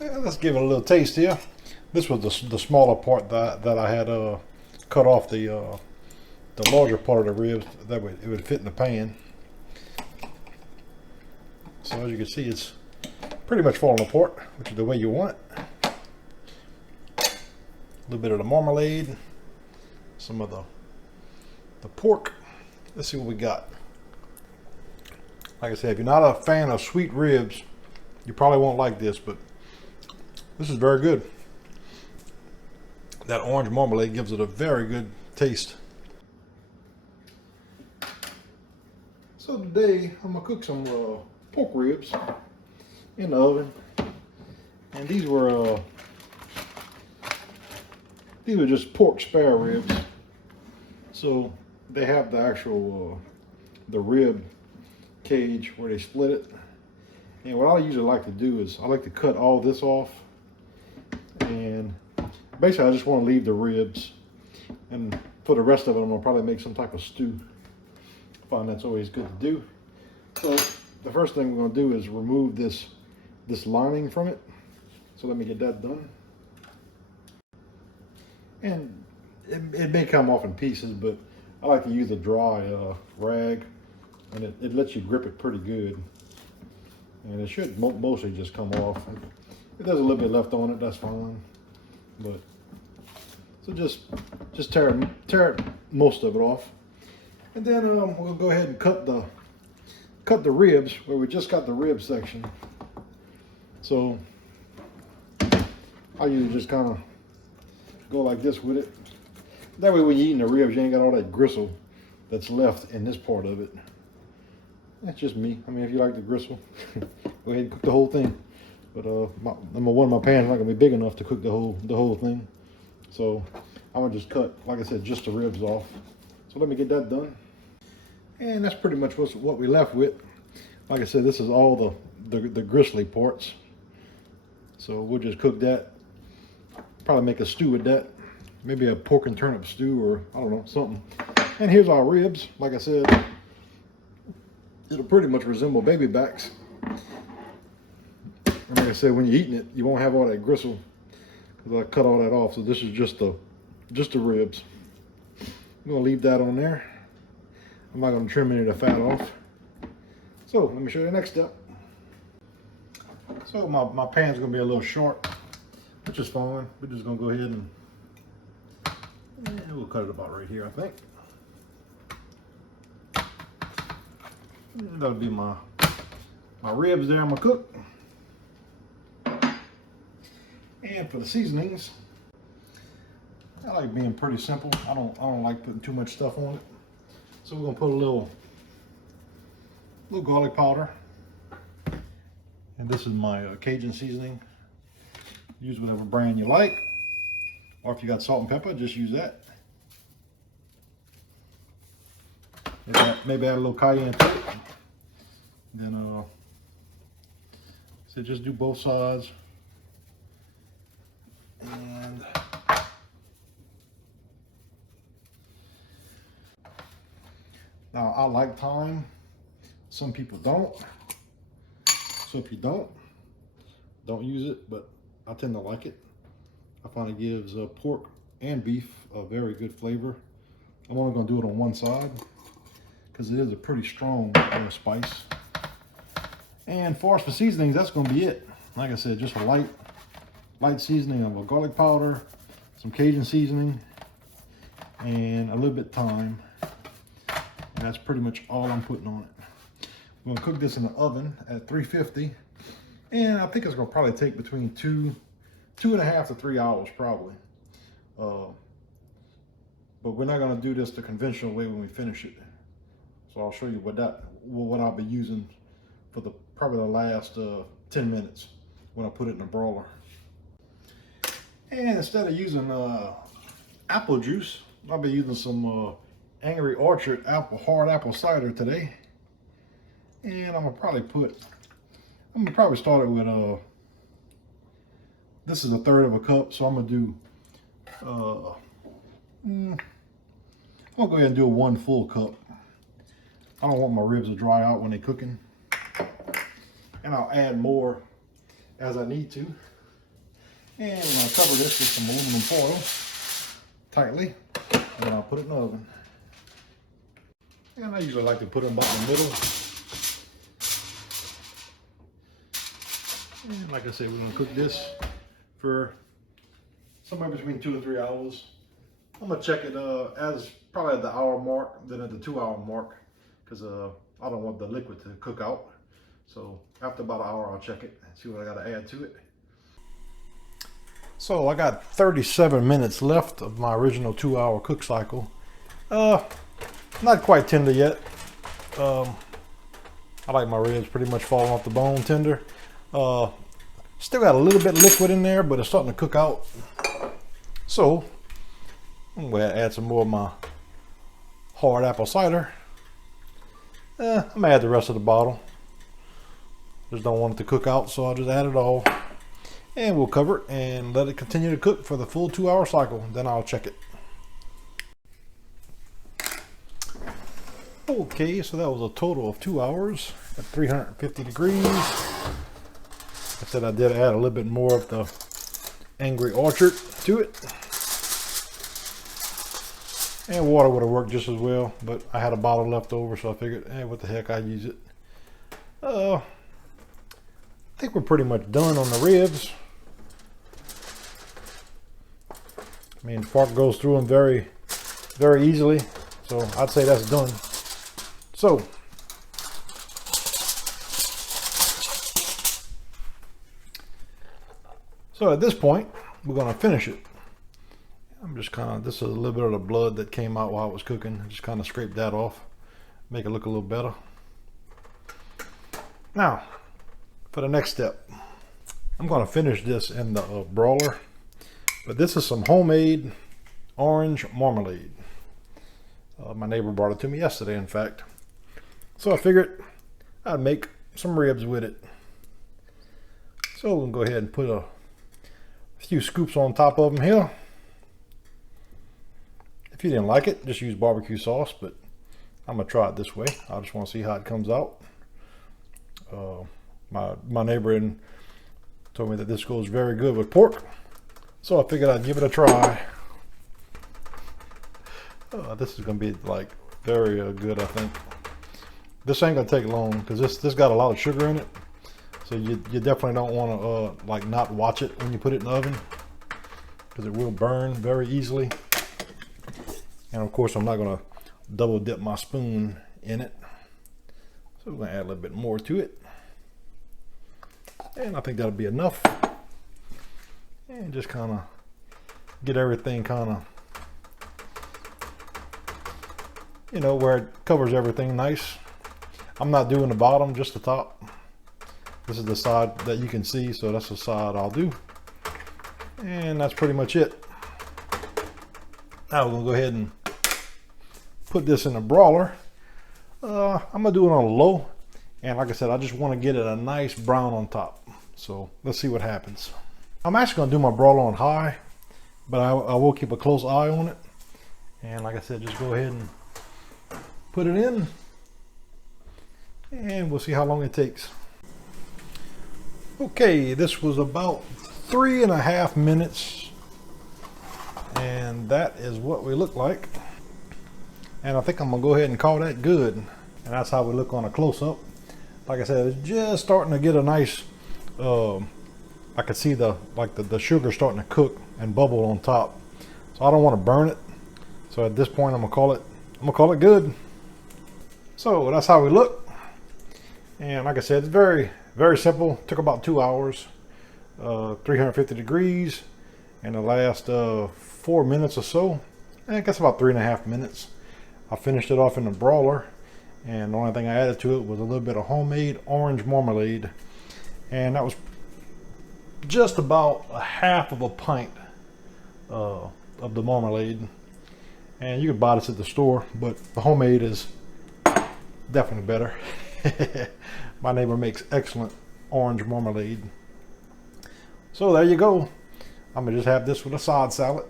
Let's give it a little taste here. This was the smaller part that I had cut off the larger part of the ribs. That way it would fit in the pan. So as you can see, it's pretty much falling apart, which is the way you want it. A little bit of the marmalade, some of the pork. Let's see what we got. Like I said, if you're not a fan of sweet ribs, you probably won't like this, but this is very good. That orange marmalade gives it a very good taste. So today I'm gonna cook some pork ribs in the oven, and these were just pork spare ribs. So they have the actual the rib cage where they split it. And what I usually like to do is I like to cut all this off, and basically I just want to leave the ribs, and for the rest of it I'm gonna probably make some type of stew. I find that's always good to do. So the first thing we're gonna do is remove this lining from it. So let me get that done. And it may come off in pieces, but I like to use a dry rag, and it lets you grip it pretty good. And it should mostly just come off. If there's a little bit left on it, that's fine. But so just tear most of it off, and then we'll go ahead and cut the ribs where we just got the rib section. So I usually just kind of go like this with it. That way when you're eating the ribs, you ain't got all that gristle that's left in this part of it. That's just me. I mean, if you like the gristle, go ahead and cook the whole thing. But number one, my pan's not gonna be big enough to cook the whole thing. So I'm gonna just cut, like I said, just the ribs off. So let me get that done. And that's pretty much what we left with. Like I said, this is all the gristly parts. So we'll just cook that. Probably make a stew with that. Maybe a pork and turnip stew, or I don't know, something. And here's our ribs. Like I said, it'll pretty much resemble baby backs. And like I said, when you're eating it, you won't have all that gristle, because I cut all that off. So this is just the ribs. I'm gonna leave that on there. I'm not gonna trim any of the fat off. So let me show you the next step. So my pan's gonna be a little short, which is fine. We're just gonna go ahead and we'll cut it about right here, I think. And that'll be my ribs there I'm gonna cook. And for the seasonings, I like being pretty simple. I don't like putting too much stuff on it. So we're gonna put a little garlic powder. And this is my Cajun seasoning. Use whatever brand you like. Or if you got salt and pepper, just use that. Maybe add a little cayenne to it. Then so just do both sides. And now I like thyme. Some people don't. So if you don't use it, but I tend to like it. I find it gives pork and beef a very good flavor. I'm only gonna do it on one side because it is a pretty strong spice. And for seasonings, that's gonna be it. Like I said, just a light seasoning of a garlic powder, some Cajun seasoning, and a little bit of thyme. And that's pretty much all I'm putting on it. I'm gonna cook this in the oven at 350, and I think it's gonna probably take between two and a half to 3 hours probably. But we're not gonna do this the conventional way when we finish it. So I'll show you what I'll be using for probably the last 10 minutes when I put it in the broiler. And instead of using apple juice, I'll be using some Angry Orchid hard apple cider today. And I'm gonna probably start it with this is 1/3 of a cup, so I'm gonna do I'll go ahead and do a 1 full cup. I don't want my ribs to dry out when they're cooking, and I'll add more as I need to. And we're going to cover this with some aluminum foil tightly, and then I'll put it in the oven. And I usually like to put them about in the middle. And like I said, we're going to cook this for somewhere between 2 and 3 hours. I'm going to check it as probably at the hour mark, then at the 2 hour mark, because I don't want the liquid to cook out. So after about an hour, I'll check it and see what I got to add to it. So I got 37 minutes left of my original 2 hour cook cycle. Not quite tender yet. I like my ribs pretty much falling off the bone tender. Still got a little bit of liquid in there, but it's starting to cook out. So I'm going to add some more of my hard apple cider. I'm going to add the rest of the bottle. Just don't want it to cook out, so I'll just add it all. And we'll cover it and let it continue to cook for the full 2 hour cycle. Then I'll check it. Okay, so that was a total of 2 hours at 350 degrees. I said I did add a little bit more of the Angry Orchid to it. And water would have worked just as well, but I had a bottle left over, so I figured, what the heck, I'd use it. I think we're pretty much done on the ribs. I mean, fork goes through them very, very easily, so I'd say that's done. So at this point, we're going to finish it. I'm just this is a little bit of the blood that came out while I was cooking. I just kind of scraped that off, make it look a little better. Now, for the next step, I'm going to finish this in the broiler. But this is some homemade orange marmalade. My neighbor brought it to me yesterday, in fact. So I figured I'd make some ribs with it. So we'll go ahead and put a few scoops on top of them here. If you didn't like it, just use barbecue sauce, but I'm gonna try it this way. I just want to see how it comes out. My neighbor told me that this goes very good with pork, so I figured I'd give it a try. This is gonna be like very good, I think. This ain't gonna take long because this got a lot of sugar in it, so you definitely don't want to like not watch it when you put it in the oven, because it will burn very easily. And of course, I'm not gonna double dip my spoon in it, so we're gonna add a little bit more to it, and I think that'll be enough. And just kind of get everything where it covers everything nice. I'm not doing the bottom, just the top. This is the side that you can see, so that's the side I'll do. And that's pretty much it. Now we're gonna go ahead and put this in a broiler. I'm gonna do it on low, and like I said, I just want to get it a nice brown on top. So let's see what happens. I'm actually gonna do my broiler on high, but I will keep a close eye on it. And like I said, just go ahead and put it in, and we'll see how long it takes. Okay, this was about 3.5 minutes, and that is what we look like. And I think I'm gonna go ahead and call that good. And that's how we look on a close-up. Like I said, it's just starting to get a nice, I could see the sugar starting to cook and bubble on top. So I don't want to burn it. So at this point, I'm gonna call it good. So that's how we look. And like I said, it's very, very simple. Took about 2 hours, 350 degrees, and the last 4 minutes or so. I guess about 3.5 minutes. I finished it off in the broiler, and the only thing I added to it was a little bit of homemade orange marmalade, and that was just about a half of a pint of the marmalade. And you can buy this at the store, but the homemade is definitely better. My neighbor makes excellent orange marmalade. So there you go. I'm gonna just have this with a side salad.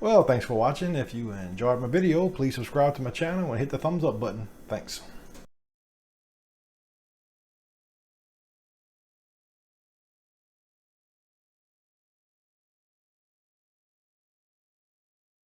Well, thanks for watching. If you enjoyed my video, please subscribe to my channel and hit the thumbs up button. Thanks.